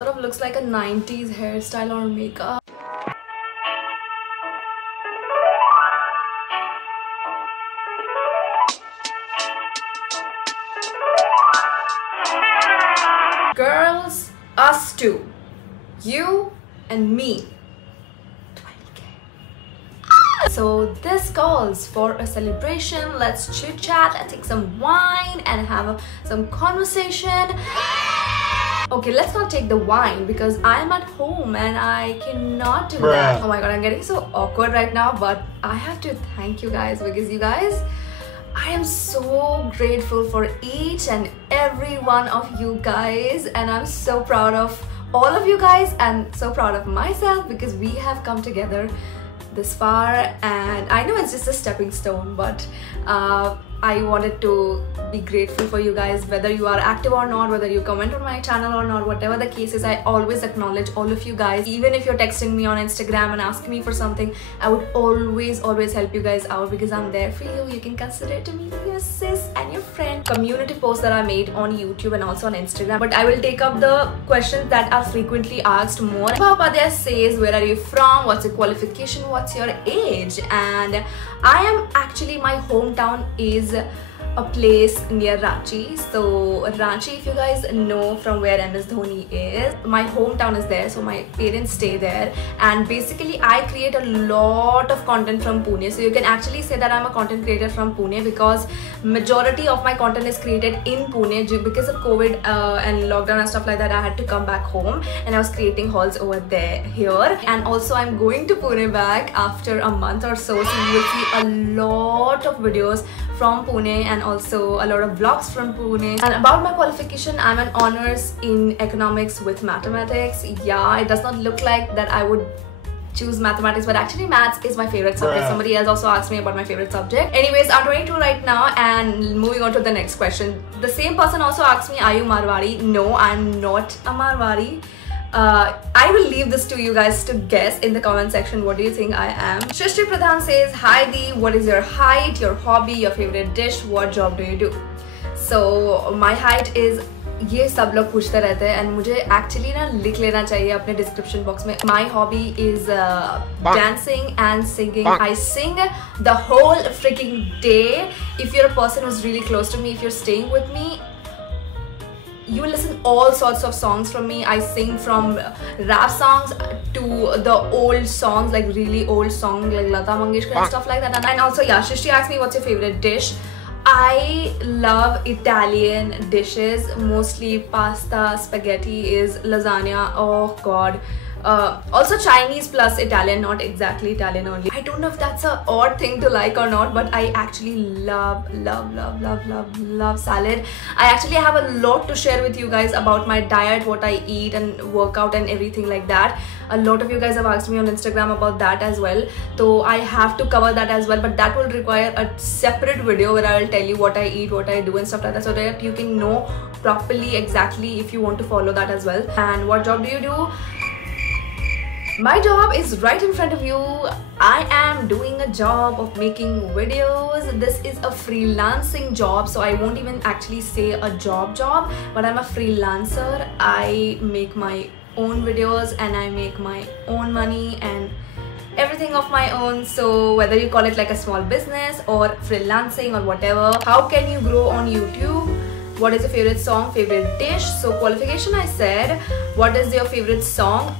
Sort of looks like a 90s hairstyle or makeup. Girls, us two. You and me. 20K. So this calls for a celebration. Let's chit chat and take some wine and have some conversation. Okay, let's not take the wine because I'm at home and I cannot do that. Oh my god, I'm getting so awkward right now, but I have to thank you guys because you guys, I am so grateful for each and every one of you guys, and I'm so proud of all of you guys and so proud of myself because we have come together this far. And I know it's just a stepping stone, but I wanted to be grateful for you guys, whether you are active or not, whether you comment on my channel or not, whatever the case is. I always acknowledge all of you guys. Even if you're texting me on Instagram and asking me for something, I would always help you guys out because I'm there for you. You can consider to me your sis and your friend. Community posts that I made on YouTube and also on Instagram, but I will take up the questions that are frequently asked more. Upadhyay says, where are you from, what's your qualification, what's your age? And I am actually, my hometown is a place near Ranchi. So Ranchi, if you guys know from where MS Dhoni is, my hometown is there, so my parents stay there. And basically I create a lot of content from Pune, so you can actually say that I'm a content creator from Pune because majority of my content is created in Pune. Because of COVID and lockdown and stuff like that, I had to come back home and I was creating hauls over there here. And also I'm going to Pune back after a month or so you will see a lot of videos from Pune and also a lot of vlogs from Pune. And about my qualification, I'm an honors in economics with mathematics. Yeah, it does not look like that I would choose mathematics, but actually maths is my favorite subject. Somebody else also asked me about my favorite subject. Anyways, I'm 22 right now, and moving on to the next question. The same person also asked me, are you Marwari? No, I'm not a Marwari. I will leave this to you guys to guess in the comment section. What do you think I am? Shrishti Pradhan says, hi Dee, what is your height, your hobby, your favorite dish, what job do you do? So my height is, ये सब लोग पूछते रहते हैं and मुझे actually ना लिख लेना चाहिए अपने description box में. My hobby is dancing and singing. I sing the whole freaking day. If you're a person who's really close to me, if you're staying with me, you will listen all sorts of songs from me. I sing from rap songs to the old songs, like really old songs like Lata Mangeshkar and stuff like that. And also, yeah, Shrishti asked me what's your favorite dish. I love Italian dishes, mostly pasta, spaghetti, is lasagna. Oh god. Also Chinese plus Italian, not exactly Italian only. I don't know if that's an odd thing to like or not, but I actually love salad. I actually have a lot to share with you guys about my diet, what I eat and workout and everything like that. A lot of you guys have asked me on Instagram about that as well, so I have to cover that as well, but that will require a separate video where I will tell you what I eat, what I do and stuff like that, so that you can know properly exactly if you want to follow that as well. And what job do you do? My job is right in front of you. I am doing a job of making videos. This is a freelancing job, so I won't even actually say a job, but I'm a freelancer. I make my own videos and I make my own money and everything of my own. So whether you call it like a small business or freelancing or whatever, how can you grow on YouTube? What is your favorite song, favorite dish? So qualification I said. What is your favorite song?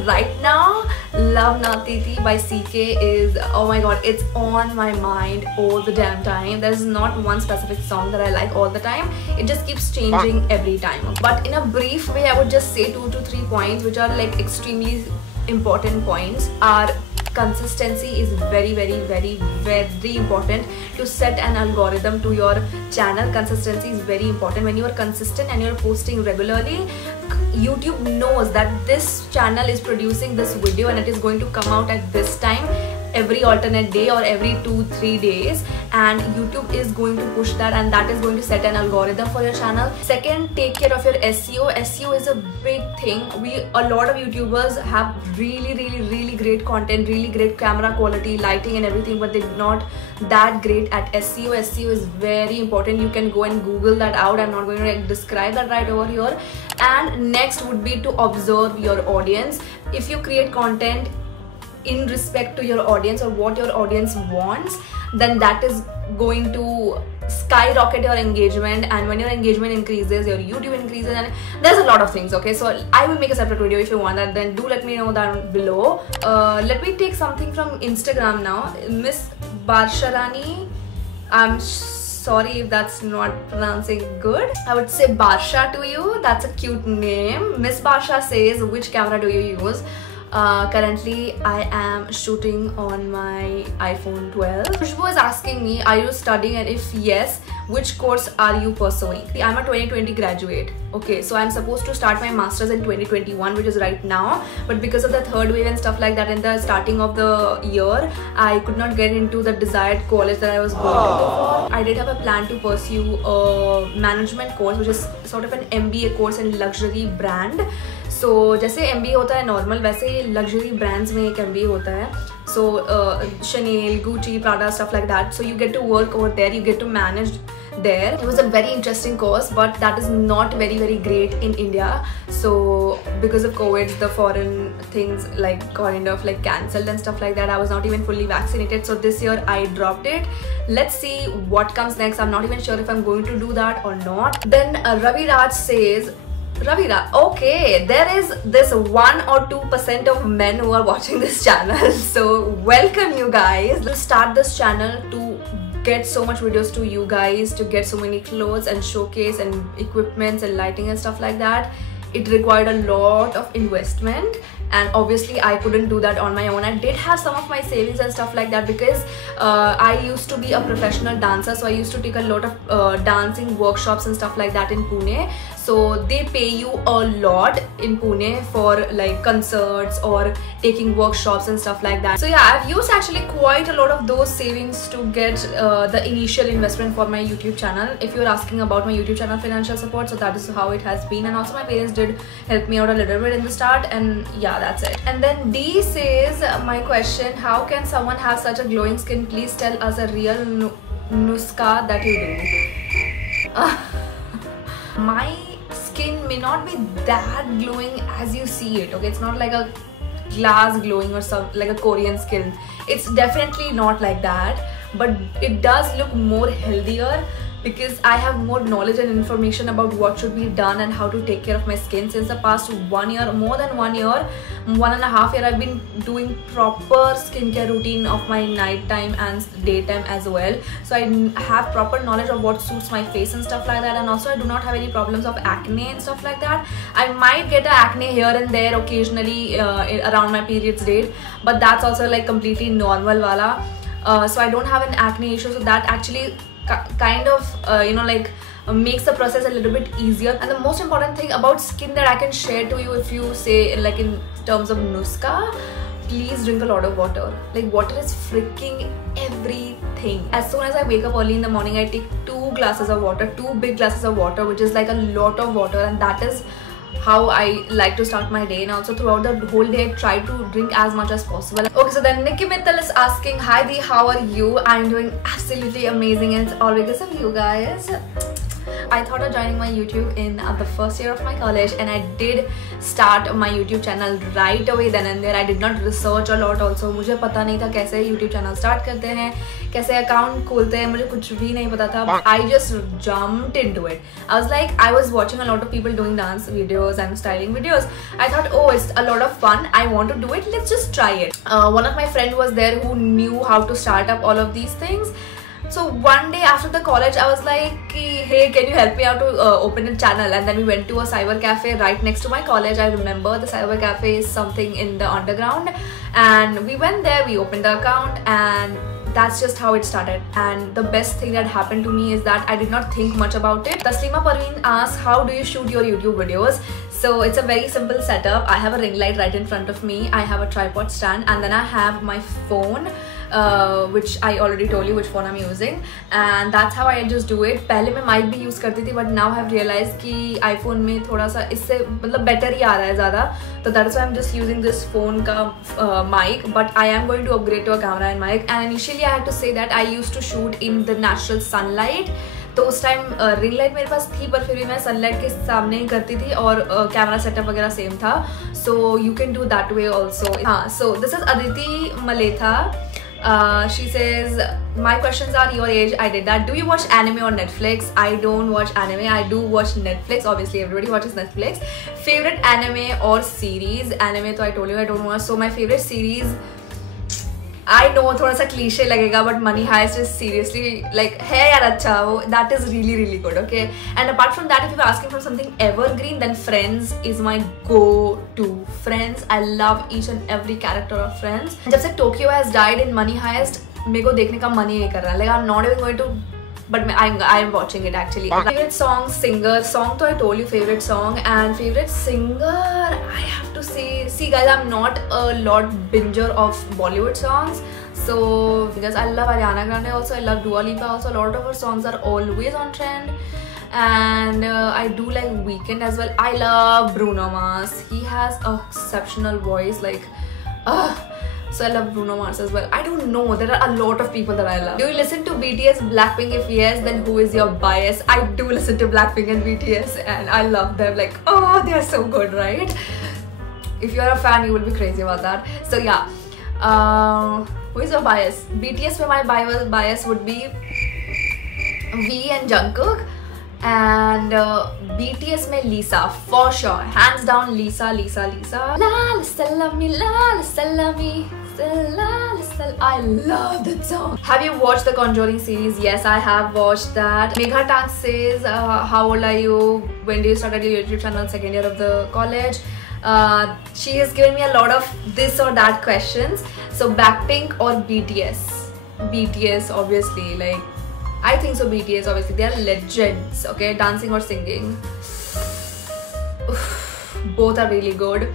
Right now, Love Na Titi by CK is, oh my god, it's on my mind all the damn time. There's not one specific song that I like all the time. It just keeps changing every time. But in a brief way, I would just say 2 to 3 points which are like extremely important points are consistency is very important to set an algorithm to your channel. Consistency is very important. When you are consistent and you're posting regularly, YouTube knows that this channel is producing this video and it is going to come out at this time every alternate day or every 2-3 days, and YouTube is going to push that, and that is going to set an algorithm for your channel. Second, take care of your SEO. SEO is a big thing. A lot of YouTubers have really great content, really great camera quality, lighting and everything, but they're not that great at SEO. SEO is very important. You can go and Google that out. I'm not going to like describe that right over here. And next would be to observe your audience. If you create content in respect to your audience or what your audience wants, then that is going to skyrocket your engagement, and when your engagement increases, your YouTube increases, and there's a lot of things. Okay, so I will make a separate video if you want that, then do let me know down below. Let me take something from Instagram now. Miss Barsharani, I'm sorry if that's not pronouncing good. I would say Barsha to you. That's a cute name. Miss Barsha says, which camera do you use? Currently I am shooting on my iPhone 12. Khushbu is asking me, are you studying, and if yes, which course are you pursuing? I'm a 2020 graduate. Okay, so I'm supposed to start my masters in 2021, which is right now, but because of the third wave and stuff like that in the starting of the year, I could not get into the desired college that I was going to go for. I did have a plan to pursue a management course, which is sort of an MBA course in luxury brand. So जैसे MBA होता है normal, वैसे luxury brands में एक MBA होता है. So Chanel, Gucci, Prada, stuff like that. So you get to work over there, you get to manage there. It was a very interesting course, but that is not very great in India. So because of COVID, the foreign things like kind of like cancelled and stuff like that. I was not even fully vaccinated, so this year I dropped it. Let's see what comes next. I'm not even sure if I'm going to do that or not. Then Ravi Raj says, okay, there is this 1 or 2% of men who are watching this channel, so welcome you guys. Let's start this channel to get so much videos to you guys, to get so many clothes and showcase and equipments and lighting and stuff like that. It required a lot of investment, and obviously I couldn't do that on my own. I did have some of my savings and stuff like that because I used to be a professional dancer, so I used to take a lot of dancing workshops and stuff like that in Pune. So they pay you a lot in Pune for like concerts or taking workshops and stuff like that. So yeah, I've used actually quite a lot of those savings to get the initial investment for my YouTube channel. If you're asking about my YouTube channel financial support, so that is how it has been, and also my parents did help me out a little bit in the start, and yeah, that's it. And then D says, my question, how can someone have such a glowing skin? Please tell us a real nuska that you do. My skin may not be that glowing as you see it. Okay, it's not like a glass glowing or something like a Korean skin. It's definitely not like that, but it does look more healthier because I have more knowledge and information about what should be done and how to take care of my skin. Since the past 1 year, more than 1 year, 1.5 years, I've been doing proper skincare routine of my nighttime and daytime as well. So I have proper knowledge of what suits my face and stuff like that, and also I do not have any problems of acne and stuff like that. I might get acne here and there occasionally around my periods date, but that's also like completely normal wala. So I don't have an acne issue, so that actually kind of you know, like makes the process a little bit easier. And the most important thing about skin that I can share to you, if you say like in terms of nuska, please drink a lot of water. Like water is freaking everything. As soon as I wake up early in the morning, I take 2 glasses of water, 2 big glasses of water, which is like a lot of water, and that is how I like to start my day. And also throughout the whole day, I try to drink as much as possible. Okay, so then Nikki Mittal is asking, hi Dee, how are you? I'm doing absolutely amazing, and it's all because of you guys. I thought of joining my YouTube in the first year of my college, and I did start my YouTube channel right away then and there. I did not research a lot also. मुझे पता नहीं था कैसे YouTube channel start करते हैं, कैसे account खोलते हैं, मुझे कुछ भी नहीं पता था. I just jumped into it. I was like, I was watching a lot of people doing dance videos and styling videos. I thought, oh, it's a lot of fun. I want to do it. Let's just try it. One of my friends was there who knew how to start up all of these things. So one day after the college, I was like, hey, can you help me out to open a channel? And then we went to a cyber cafe right next to my college. I remember the cyber cafe is something in the underground, and we went there, we opened the account, and that's just how it started. And the best thing that happened to me is that I did not think much about it. Taslima Parveen asks, how do you shoot your YouTube videos? So it's a very simple setup. I have a ring light right in front of me. I have a tripod stand, and then I have my phone which I already told you which phone I'm using, and that's how I just do it. पहले मैं mic भी use करती थी, but now I have realized कि iPhone में थोड़ा सा इससे मतलब better ही आ रहा है ज़्यादा, तो that's why I'm just using this phone का mic, but I am going to upgrade to a camera and mic. And initially I had to say that I used to shoot in the natural sunlight, तो उस time ring light मेरे पास थी, पर फिर भी मैं sunlight के सामने ही करती थी, और कैमरा सेटअप वगैरह सेम था, so you can do that way also. हाँ, so this is Aditi Maletha. She says, my questions are your age, I did that. Do you watch anime or Netflix? I don't watch anime, I do watch Netflix. Obviously everybody watches Netflix. Favorite anime or series? Anime तो I told you I don't watch. So my favorite series, I know थोड़ा सा cliché लगेगा, but Money Heist is seriously like है यार अच्छा वो, that is really really good. Okay, and apart from that, if you're asking for something evergreen, then Friends is my go-to. Friends, I love each and every character of Friends. जब से Tokyo has died in Money Heist, मेरे को देखने का मन ही नहीं कर रहा. Like I'm not even going to, but I am watching it actually. Favorite song, singer, song तो I told you favorite song, and favorite singer I have to say, see guys, I'm not a lot binger of Bollywood songs, so because I love Ariana Grande also, I love Dua Lipa also, a lot of her songs are always on trend, and I do like Weeknd as well. I love Bruno Mars, he has a exceptional voice, like so I love Bruno Mars as well. I don't know, there are a lot of people that I love. Do you listen to BTS, Blackpink? If yes, then who is your bias? I do listen to Blackpink and BTS, and I love them. Like, oh, they are so good, right? If you're a fan, you will be crazy about that. So yeah, who is your bias? BTS में my bias would be V and Jungkook, and BTS में Lisa, for sure, hands down. Lisa. La Lisa love me, la Lisa love me. I love that song. Have you watched the Conjuring series? Yes, I have watched that. Megha Tank says, how old are you? When do you start your YouTube channel? Second year of the college. She has given me a lot of this or that questions. So Blackpink or BTS? BTS, obviously. Like, I think so. BTS, obviously, they are legends. Okay, dancing or singing, both are really good.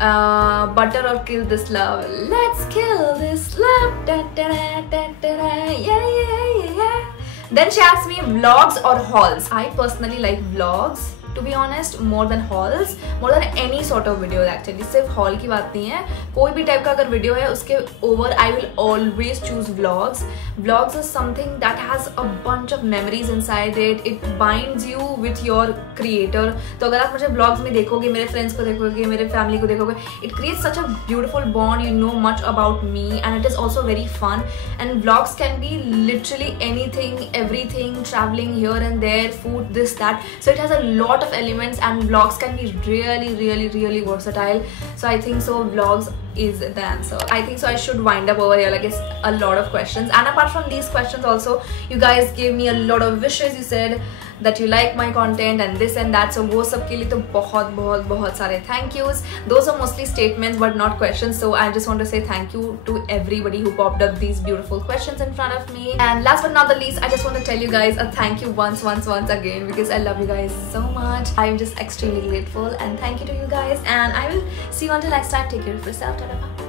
Butter or kill this love? Let's kill this love. Da, da, da, da, da, yeah. Then she asked me, vlogs or hauls? I personally like vlogs, to be honest, more than hauls, more than any sort of videos actually. सिर्फ haul की बात नहीं है, कोई भी type का अगर video है उसके over I will always choose vlogs. Vlogs is something that has a bunch of memories inside it. It binds you with your creator. तो अगर आप मुझे vlogs में देखोगे, मेरे friends को देखोगे, मेरे family को देखोगे, it creates such a beautiful bond. You know much about me, and it is also very fun. And vlogs can be literally anything, everything, traveling here and there, food, this, that. So it has a lot of elements, and vlogs can be really versatile. So I think so vlogs is the answer. I think so I should wind up over here. Like, it's a lot of questions, and apart from these questions also, you guys gave me a lot of wishes. You said that you like my content and this and that, so वो सब के लिए तो बहुत सारे thank yous. Those are mostly statements but not questions, so I just want to say thank you to everybody who popped up these beautiful questions in front of me. And last but not the least, I just want to tell you guys a thank you once again, because I love you guys so much. I'm just extremely grateful, and thank you to you guys, and I will see you until next time. Take care of yourself. Ta-ta.